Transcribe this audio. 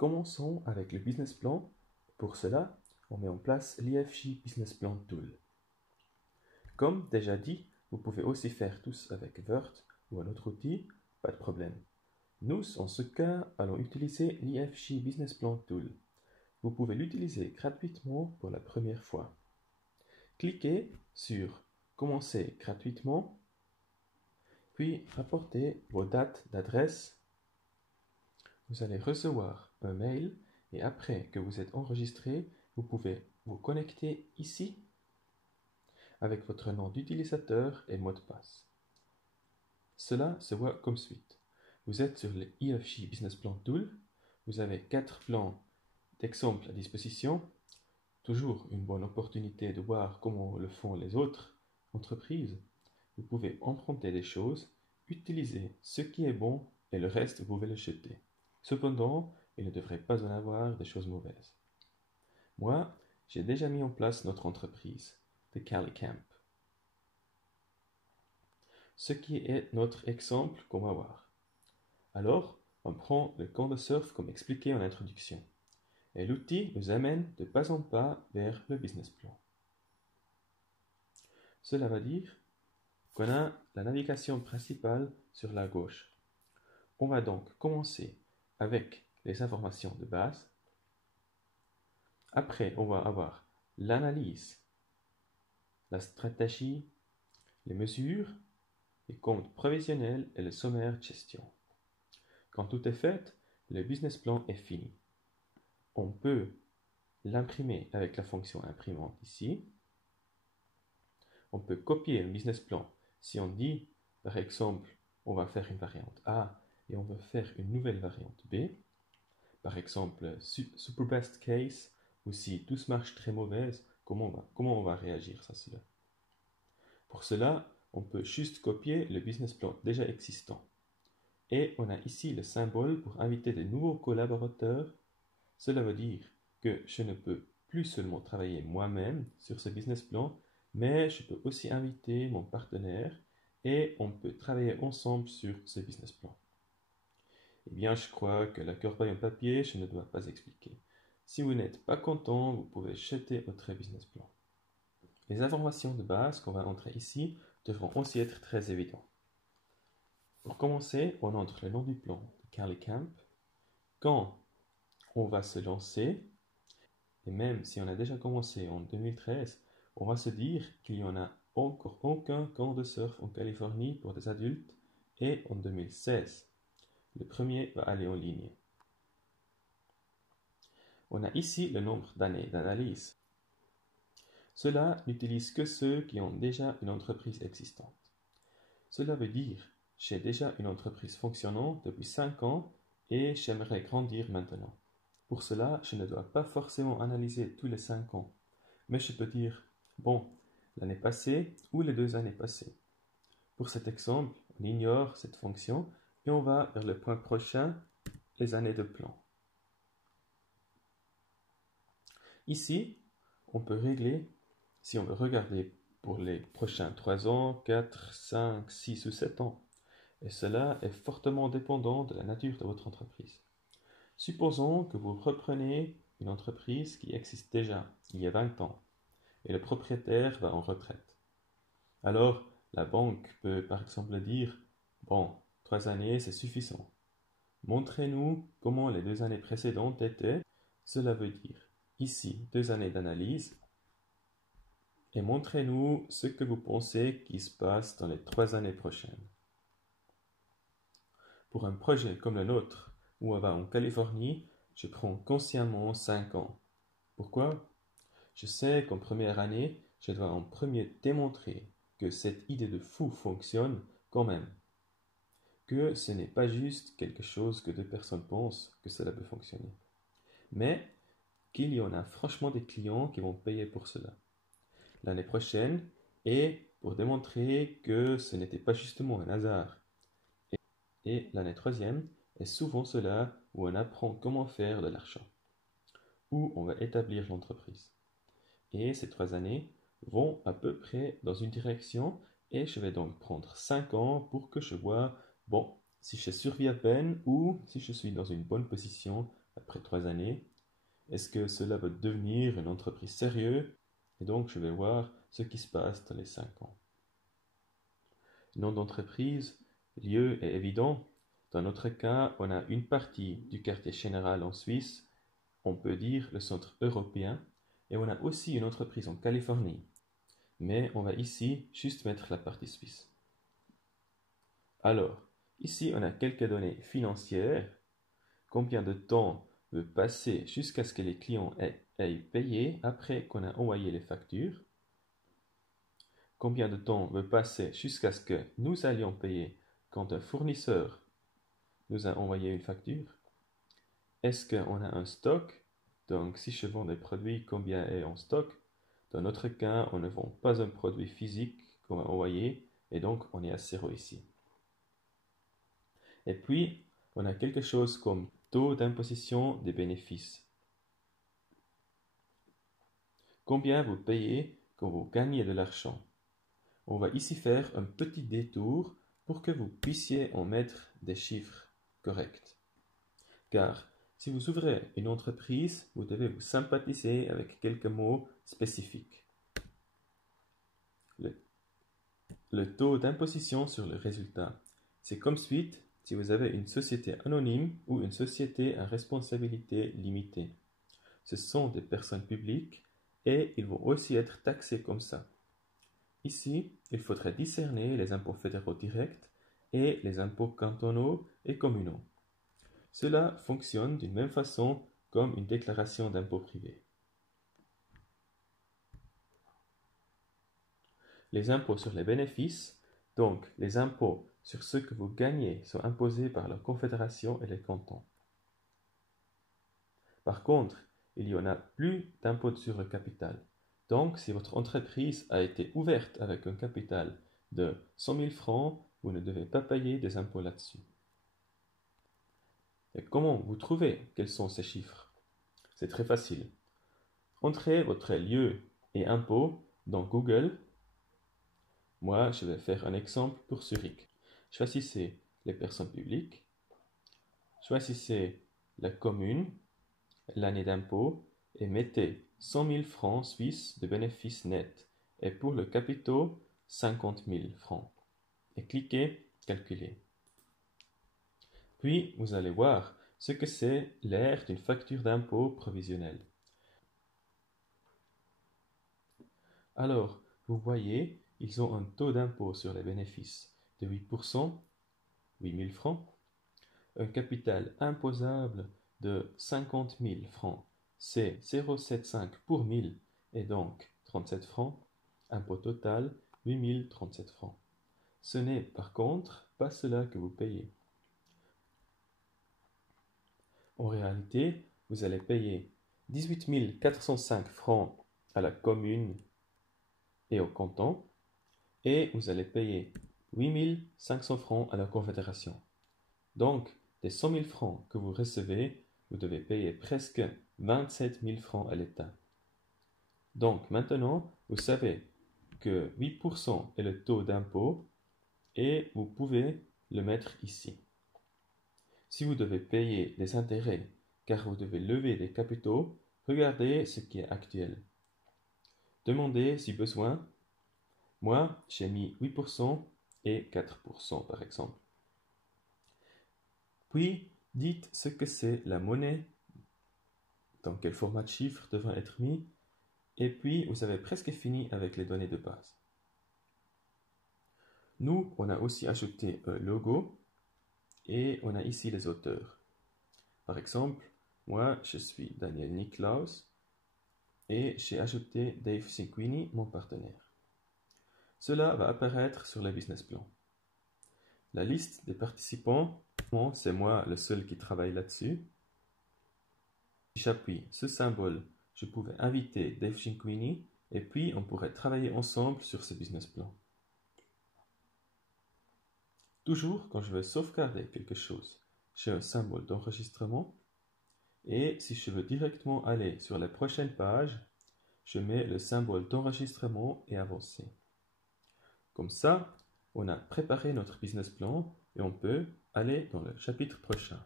Commençons avec le business plan. Pour cela, on met en place l'IFJ Business Plan Tool. Comme déjà dit, vous pouvez aussi faire tous avec Word ou un autre outil, pas de problème. Nous, en ce cas, allons utiliser l'IFJ Business Plan Tool. Vous pouvez l'utiliser gratuitement pour la première fois. Cliquez sur Commencer gratuitement, puis rapportez vos dates d'adresse. Vous allez recevoir un mail et après que vous êtes enregistré, vous pouvez vous connecter ici avec votre nom d'utilisateur et mot de passe. Cela se voit comme suite. Vous êtes sur le IFJ Business Plan Tool. Vous avez 4 plans d'exemples à disposition. Toujours une bonne opportunité de voir comment le font les autres entreprises. Vous pouvez emprunter des choses, utiliser ce qui est bon et le reste, vous pouvez le jeter. Cependant, il ne devrait pas en avoir des choses mauvaises. Moi, j'ai déjà mis en place notre entreprise, The Cali Camp. Ce qui est notre exemple qu'on va voir. Alors, on prend le camp de surf comme expliqué en introduction. Et l'outil nous amène de pas en pas vers le business plan. Cela veut dire qu'on a la navigation principale sur la gauche. On va donc commencer avec les informations de base. Après, on va avoir l'analyse, la stratégie, les mesures, les comptes prévisionnels et le sommaire de gestion. Quand tout est fait, le business plan est fini. On peut l'imprimer avec la fonction imprimante ici. On peut copier le business plan. Si on dit, par exemple, on va faire une variante A et on veut faire une nouvelle variante B, par exemple, super best case, ou si tout se marche très mauvaise, comment on va réagir à cela? Pour cela, on peut juste copier le business plan déjà existant. Et on a ici le symbole pour inviter de nouveaux collaborateurs. Cela veut dire que je ne peux plus seulement travailler moi-même sur ce business plan, mais je peux aussi inviter mon partenaire et on peut travailler ensemble sur ce business plan. Eh bien, je crois que la corbeille en papier, je ne dois pas expliquer. Si vous n'êtes pas content, vous pouvez jeter votre business plan. Les informations de base qu'on va entrer ici devront aussi être très évidentes. Pour commencer, on entre le nom du plan de Cali Camp, quand on va se lancer, et même si on a déjà commencé en 2013, on va se dire qu'il n'y en a encore aucun camp de surf en Californie pour des adultes, et en 2016, le premier va aller en ligne. On a ici le nombre d'années d'analyse. Cela n'utilise que ceux qui ont déjà une entreprise existante. Cela veut dire j'ai déjà une entreprise fonctionnant depuis 5 ans et j'aimerais grandir maintenant. Pour cela, je ne dois pas forcément analyser tous les 5 ans, mais je peux dire, bon, l'année passée ou les 2 années passées. Pour cet exemple, on ignore cette fonction et on va vers le point prochain, les années de plan. Ici, on peut régler, si on veut regarder pour les prochains 3 ans, 4, 5, 6 ou 7 ans. Et cela est fortement dépendant de la nature de votre entreprise. Supposons que vous reprenez une entreprise qui existe déjà il y a 20 ans et le propriétaire va en retraite. Alors, la banque peut par exemple dire, bon, 3 années c'est suffisant. Montrez-nous comment les 2 années précédentes étaient. Cela veut dire, ici, 2 années d'analyse. Et montrez-nous ce que vous pensez qui se passe dans les 3 années prochaines. Pour un projet comme le nôtre, où on va en Californie, je prends consciemment 5 ans. Pourquoi? Je sais qu'en première année, je dois en premier démontrer que cette idée de fou fonctionne quand même. Que ce n'est pas juste quelque chose que 2 personnes pensent que cela peut fonctionner. Mais qu'il y en a franchement des clients qui vont payer pour cela. L'année prochaine, et pour démontrer que ce n'était pas justement un hasard. Et l'année troisième est souvent cela où on apprend comment faire de l'argent, où on va établir l'entreprise. Et ces 3 années vont à peu près dans une direction et je vais donc prendre 5 ans pour que je vois, bon, si je survis à peine ou si je suis dans une bonne position après après 3 années. Est-ce que cela va devenir une entreprise sérieuse? Et donc, je vais voir ce qui se passe dans les 5 ans. Nom d'entreprise, lieu est évident. Dans notre cas, on a une partie du quartier général en Suisse, on peut dire le centre européen, et on a aussi une entreprise en Californie. Mais on va ici juste mettre la partie suisse. Alors, ici on a quelques données financières. Combien de temps veut passer jusqu'à ce que les clients aient payé après qu'on a envoyé les factures? Combien de temps veut passer jusqu'à ce que nous allions payer quand un fournisseur nous a envoyé une facture? Est-ce qu'on a un stock? Donc, si je vends des produits, combien est en stock? Dans notre cas, on ne vend pas un produit physique qu'on va envoyer, et donc on est à 0 ici. Et puis, on a quelque chose comme taux d'imposition des bénéfices. Combien vous payez quand vous gagnez de l'argent? On va ici faire un petit détour pour que vous puissiez en mettre des chiffres corrects. Car si vous ouvrez une entreprise, vous devez vous sympathiser avec quelques mots spécifiques. Le taux d'imposition sur le résultat. C'est comme suite si vous avez une société anonyme ou une société à responsabilité limitée. Ce sont des personnes publiques et ils vont aussi être taxés comme ça. Ici, il faudrait discerner les impôts fédéraux directs et les impôts cantonaux et communaux. Cela fonctionne d'une même façon comme une déclaration d'impôt privé. Les impôts sur les bénéfices, donc les impôts sur ce que vous gagnez, sont imposés par la Confédération et les cantons. Par contre, il n'y en a plus d'impôt sur le capital. Donc, si votre entreprise a été ouverte avec un capital de 100 000 francs, vous ne devez pas payer des impôts là-dessus. Et comment vous trouvez quels sont ces chiffres? C'est très facile. Entrez votre lieu et impôt dans Google. Moi, je vais faire un exemple pour Zurich. Choisissez les personnes publiques. Choisissez la commune, l'année d'impôt et mettez 100 000 francs suisses de bénéfices nets et pour le capital 50 000 francs. Et cliquez Calculer. Puis, vous allez voir ce que c'est l'aire d'une facture d'impôt provisionnelle. Alors, vous voyez, ils ont un taux d'impôt sur les bénéfices de 8%, 8 000 francs, un capital imposable de 50 000 francs, c'est 0,75 pour 1000 et donc 37 francs, impôt total 8 037 francs. Ce n'est par contre pas cela que vous payez. En réalité, vous allez payer 18 405 francs à la commune et au canton, et vous allez payer 8 500 francs à la Confédération. Donc, des 100 000 francs que vous recevez, vous devez payer presque 27 000 francs à l'État. Donc, maintenant, vous savez que 8% est le taux d'impôt et vous pouvez le mettre ici. Si vous devez payer des intérêts car vous devez lever des capitaux, regardez ce qui est actuel. Demandez si besoin. Moi, j'ai mis 8% et 4% par exemple. Puis, dites ce que c'est la monnaie, dans quel format de chiffre devrait être mis, et puis vous avez presque fini avec les données de base. Nous, on a aussi ajouté un logo et on a ici les auteurs. Par exemple, moi, je suis Daniel Niklaus et j'ai ajouté Dave Cinquini, mon partenaire. Cela va apparaître sur le business plan. La liste des participants, c'est moi le seul qui travaille là-dessus. Si j'appuie ce symbole, je pouvais inviter Dave Cinquini et puis on pourrait travailler ensemble sur ce business plan. Toujours quand je veux sauvegarder quelque chose, j'ai un symbole d'enregistrement et si je veux directement aller sur la prochaine page, je mets le symbole d'enregistrement et avancer. Comme ça, on a préparé notre business plan et on peut aller dans le chapitre prochain.